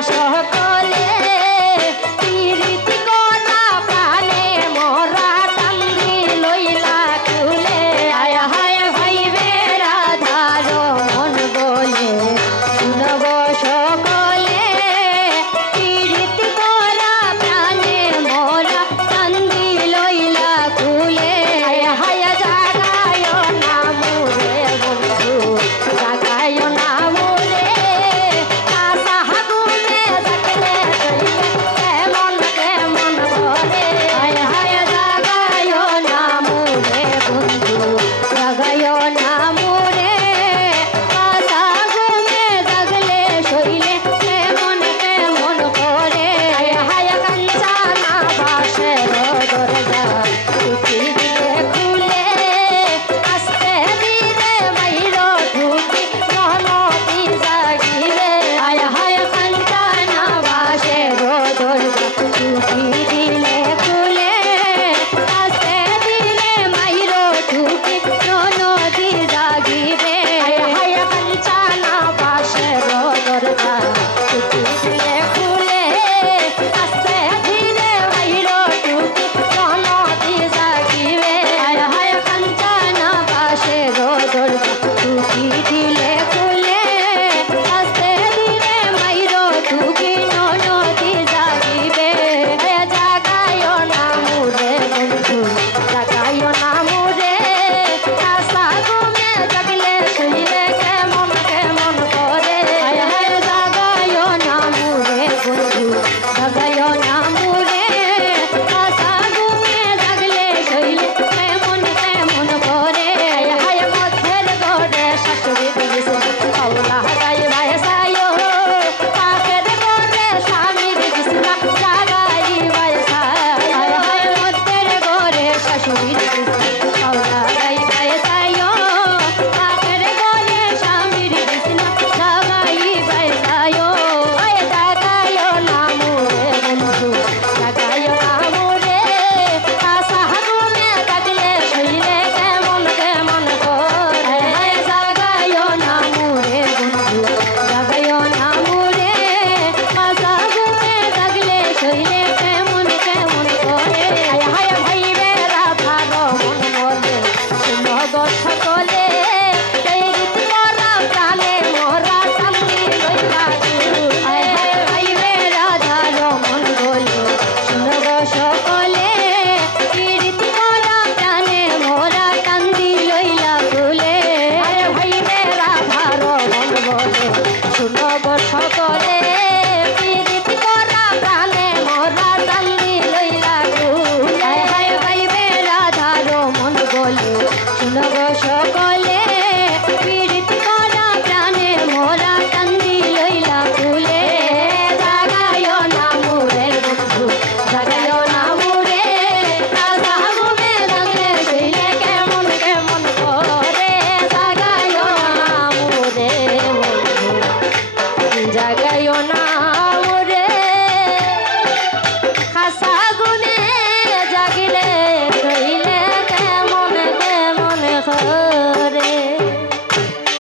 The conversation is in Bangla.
আশা